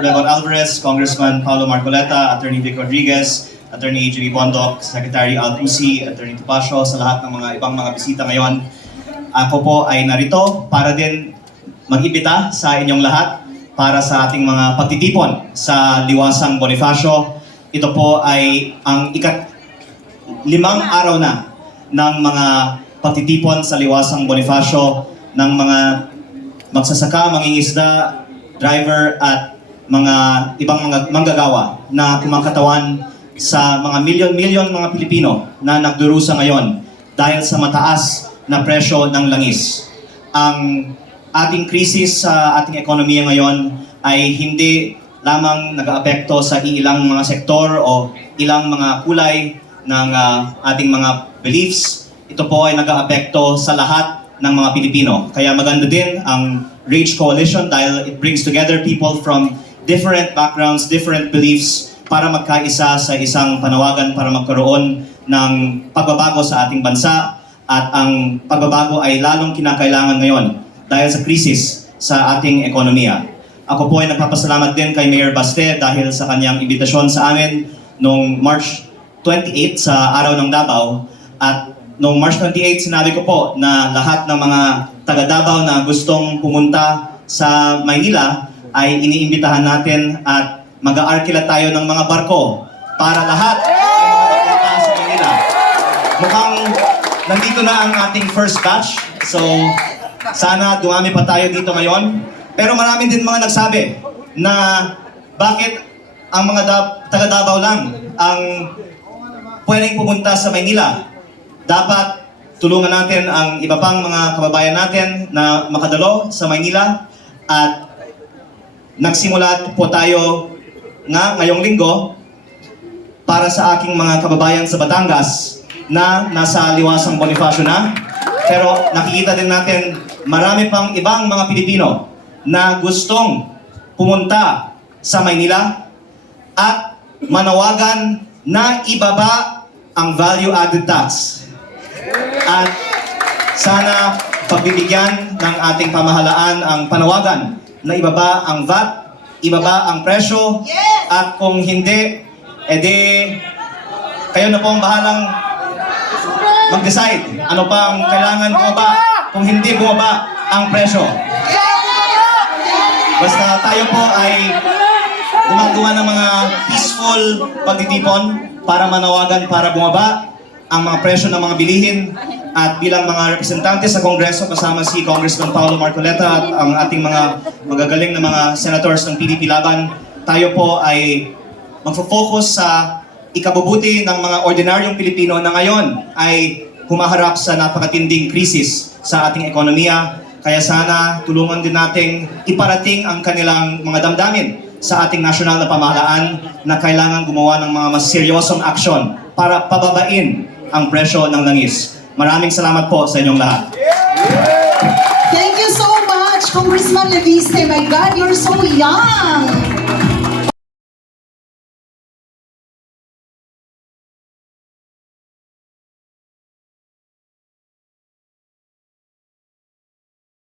Senator Bebon Alvarez, Congressman Paulo Marcoleta, Attorney Vic Rodriguez, Attorney Jimmy Bondoc, Secretary Al Tusi, Attorney Topacio, sa lahat ng mga ibang mga bisita ngayon. Ako po ay narito para din mag-imbita sa inyong lahat para sa ating mga pagtitipon sa Liwasang Bonifacio. Ito po ay ang ika-5 araw na ng mga pagtitipon sa Liwasang Bonifacio ng mga magsasaka, mangingisda, driver at mga ibang mga manggagawa na kumakatawan sa mga milyon-milyon mga Pilipino na nagdurusa ngayon dahil sa mataas na presyo ng langis. Ang ating krisis sa ating ekonomiya ngayon ay hindi lamang nag-aapekto sa ilang mga sektor o ilang mga kulay ng ating mga beliefs. Ito po ay nag-aapekto sa lahat ng mga Pilipino. Kaya maganda din ang RAGE Coalition dahil it brings together people from different backgrounds, different beliefs para magkaisa sa isang panawagan para magkaroon ng pagbabago sa ating bansa. At ang pagbabago ay lalong kinakailangan ngayon dahil sa krisis sa ating ekonomiya. Ako po ay nagpapasalamat din kay Mayor Baste dahil sa kanyang imbitasyon sa amin noong March 28 sa Araw ng Davao. At noong March 28, sinabi ko po na lahat ng mga taga-Davao na gustong pumunta sa Maynila ay iniimbitahan natin at mag-aarkila tayo ng mga barko para lahat ay makapunta sa Maynila. Mukhang nandito na ang ating first batch, so sana dumami pa tayo dito ngayon. Pero marami din mga nagsabi na bakit ang mga taga-Davao lang ang pwedeng pumunta sa Maynila. Dapat tulungan natin ang iba pang mga kababayan natin na makadalo sa Maynila. At nagsimula po tayo ngayong linggo para sa aking mga kababayan sa Batangas na nasa Liwasang Bonifacio na. Pero nakikita din natin marami pang ibang mga Pilipino na gustong pumunta sa Maynila at manawagan na ibaba ang value-added tax. At sana pagbibigyan ng ating pamahalaan ang panawagan na ibaba ang VAT, ibaba ang presyo, at kung hindi, edi kayo na po ang bahalang mag-decide ano pa ang kailangan bumaba kung hindi bumaba ang presyo. Basta tayo po ay gumagawa ng mga peaceful pagtitipon para manawagan para bumaba ang mga presyo ng mga bilihin. At bilang mga representante sa Kongreso kasama si Congressman Paulo Marcoleta at ang ating mga magagaling na mga senators ng PDP Laban, tayo po ay magfo-focus sa ikabubuti ng mga ordinaryong Pilipino na ngayon ay humaharap sa napakatinding krisis sa ating ekonomiya. Kaya sana tulungan din nating iparating ang kanilang mga damdamin sa ating nasyonal na pamahalaan na kailangan gumawa ng mga mas seryosong aksyon para pababain ang presyo ng langis. Maraming salamat po sa inyong lahat. Thank you so much, Congressman Leviste. My God, you're so young!